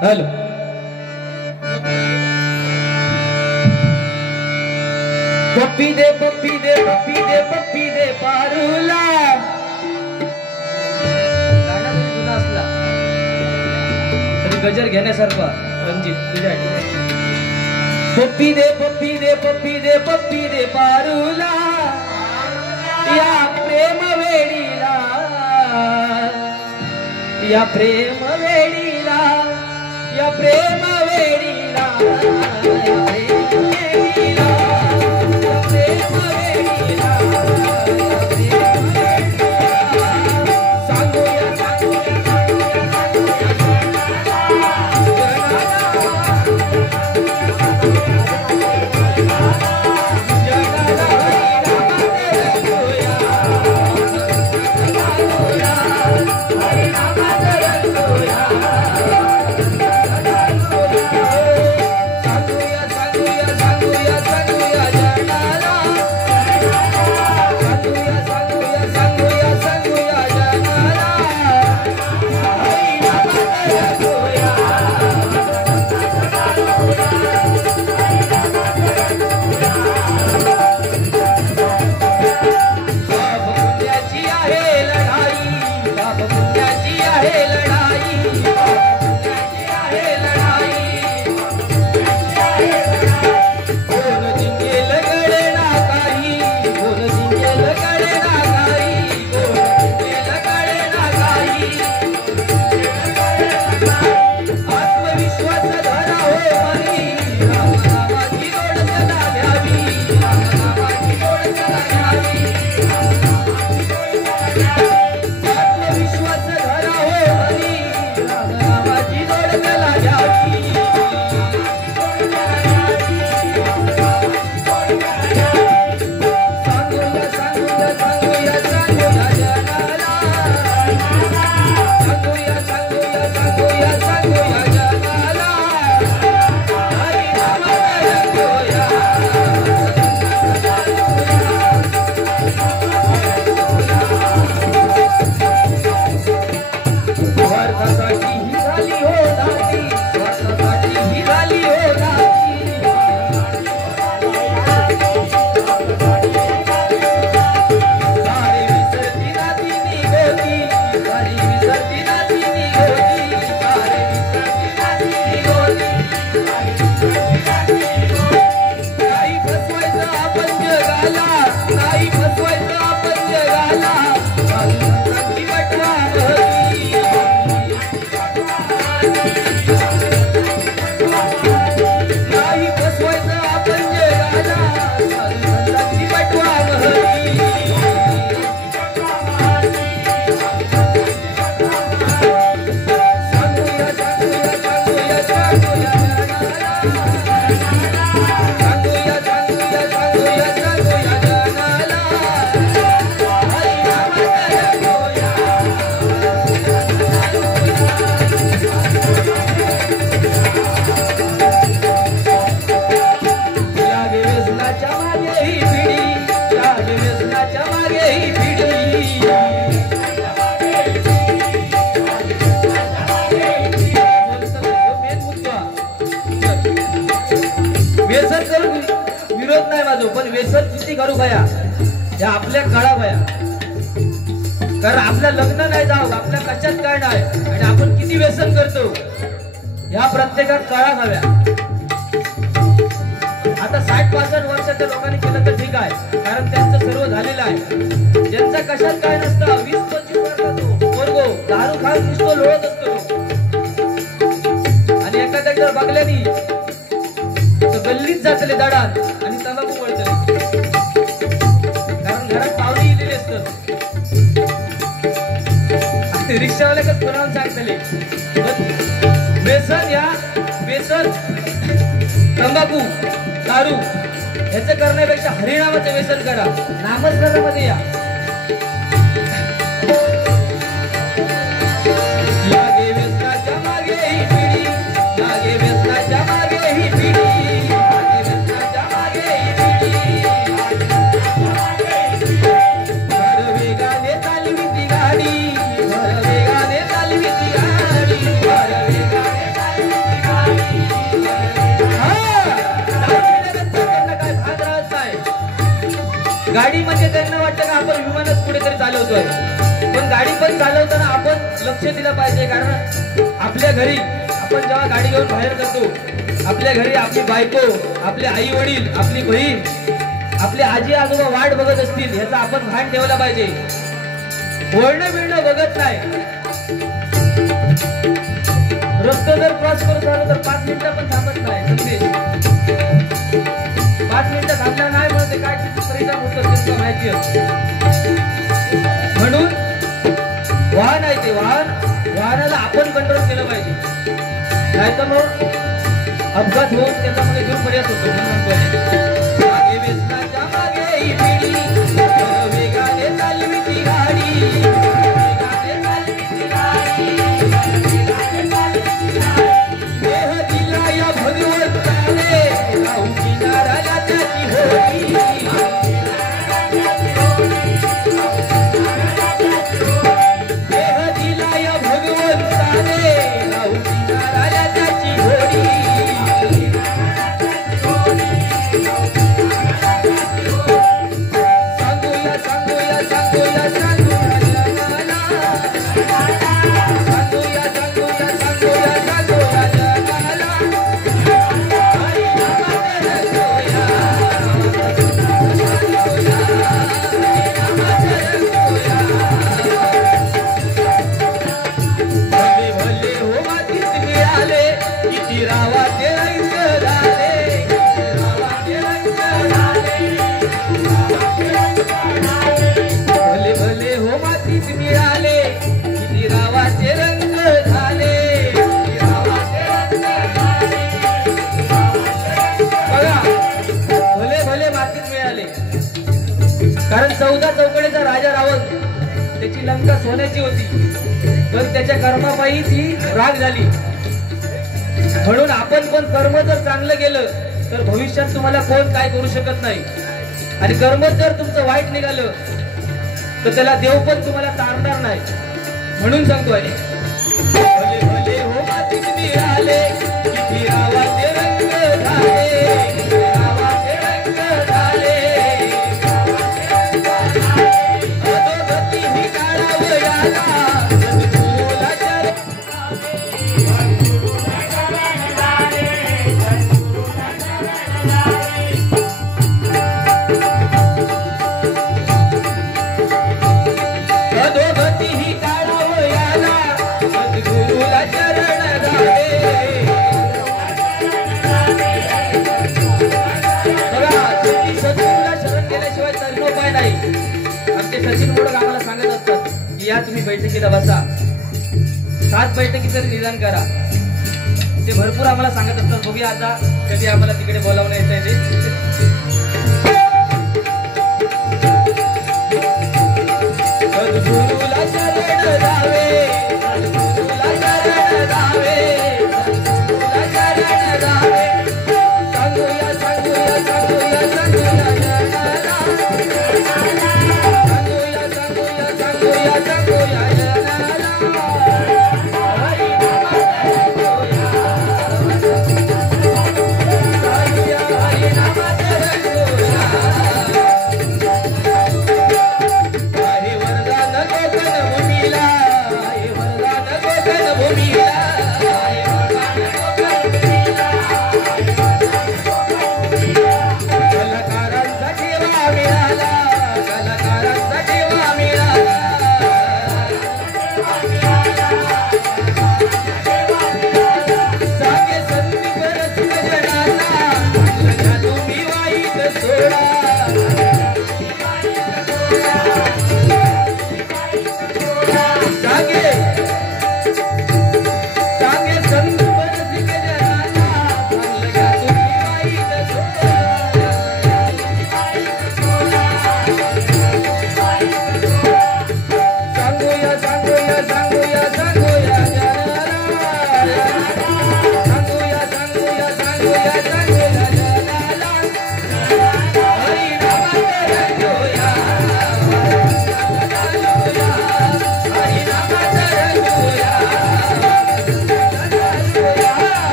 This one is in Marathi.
हॅलो पप्पी दे पप्पी दे पप्पी दे पप्पी दे पारूला गाणं जरी जुना असला तरी गजर घेण्यासारखा रणजित तुझ्या पप्पी दे पप्पी दे पप्पी दे पप्पी दे पारूला या प्रेम वेडीला या प्रेम वेडीला या प्रेम वेडीला या प्रेम वेडीला पण व्यसन किती करू भया या आपल्या काळा भया कारण आपल्या लग्न नाही जाऊ आपल्या कशात काय नाही आणि आपण किती व्यसन करतो या प्रत्येकात काळा हव्या आता 60-65 वर्षाच्या लोकांनी केलं तर ठीक आहे कारण त्यांचं सर्व झालेलं आहे ज्यांचा कशात काय नसतं 20-25 वर्षाचा पोरगो दारू खाऊन नुसतो लोळत असतो आणि एखाद्या जर बघल्यानी तर गल्लीत जातले दाडात आणि तंबाखू वळतले कारण घरात पाहुणे गेलेले असतात आणि रिक्षावाल्याकच पुरावून सांगतले व्यसन तंबाखू दारू याचं करण्यापेक्षा हरिनामाचं व्यसन करा नामस्मरणामध्ये या लागे व्यसनाच्या मागे ही पिढी लागे व्यसनाच्या मागे ही पिढी लागे व्यसनाच्या मागे ही पिढी भर वेगाने चालवी ती गाडी भर वेगाने चालवी ती गाडी भर वेगाने प्रमाणेच कुठेतरी चालवतोय, पण गाडी पण चालवताना आपण लक्ष दिलं पाहिजे. कारण आपल्या घरी आपण जेव्हा गाडी घेऊन बाहेर जातो, आपल्या घरी आपली बायको, आपले आई वडील, आपली बहीण, आपले आजी आजोबा वाट बघत असतील, ह्याचा आपण भान ठेवला पाहिजे. वळणं बिळणं बघत नाही. रस्ता जर क्रॉस करत झालं तर 5 मिनिटं पण थांबत नाही. संदेश 5 मिनिटं थांबल्या नाही म्हणते काय किती परिणाम होतो त्यांना माहिती असते. म्हणून वाहन आहे ते वाहनाला आपण कंट्रोल केलं पाहिजे, नाही तर मग अपघात होऊन त्याच्यामध्ये दुर्परिणाम होतो. म्हणून मागे व्यसनाच्या मागे ही पिढी, वेगाने चालवी ती गाडी, देह दिला या भगवंताने, राहू किनाऱ्याला त्याची होडी. देह दिला या भगवंताने, राहू किनाऱ्याला त्याची होडी. सांगूया सांगूया सांगूया सांगूया जगाला, सांगूया सांगूया सांगूया सांगूया जगाला, हरी नामाचे रंगोया, हरी नामाचे रंगोया. भले भले हो मातीत मिळाले, किती रावाचे रंग झाले, किती रावाचे रंग झाले. भले भले हो मातीत मिळाले, किती रावाचे रंग झाले, किती रावाचे रंग झाले. बघा, भले भले मातीत मिळाले. कारण 14 चौकड्याचा राजा रावण, त्याची लंका सोन्याची होती, पण त्याच्या कर्मापायी ती राग झाली. म्हणून आपण पण कर्म जर चांगलं केलं तर भविष्यात तुम्हाला कोण काय करू शकत नाही. आणि कर्म जर तुमचं वाईट निघालं तर त्याला देव पण तुम्हाला तारणार नाही. म्हणून सांगतोय, भले भले हो मातीत मिळाले, किती रावाचे रंग झाले, किती रावाचे रंग झाले. अधोगती ही काळावयाला, सद्गुरूला चरण अधोगती ही काळावयाला, सद्गुरूला चरण घाले. बघा, शेवटी सद्गुरूला शरण गेल्याशिवाय तरणोपाय नाही. आमचे सचिन मोडक आम्हाला सांगत असतात की या तुम्ही बैठकीला बसा, 7 बैठकी तरी निदान करा. ते भरपूर आम्हाला सांगत असतात. बघूया आता कधी आम्हाला तिकडे बोलावणं येतंय ते. सद्गुरूला शरण जावे, सद्गुरूला शरण जावे, सद्गुरूला शरण जावे. सांगूया सांगूया सांगूया सांगूया जगाला, सांगूया सांगूया सांगूया सांगूया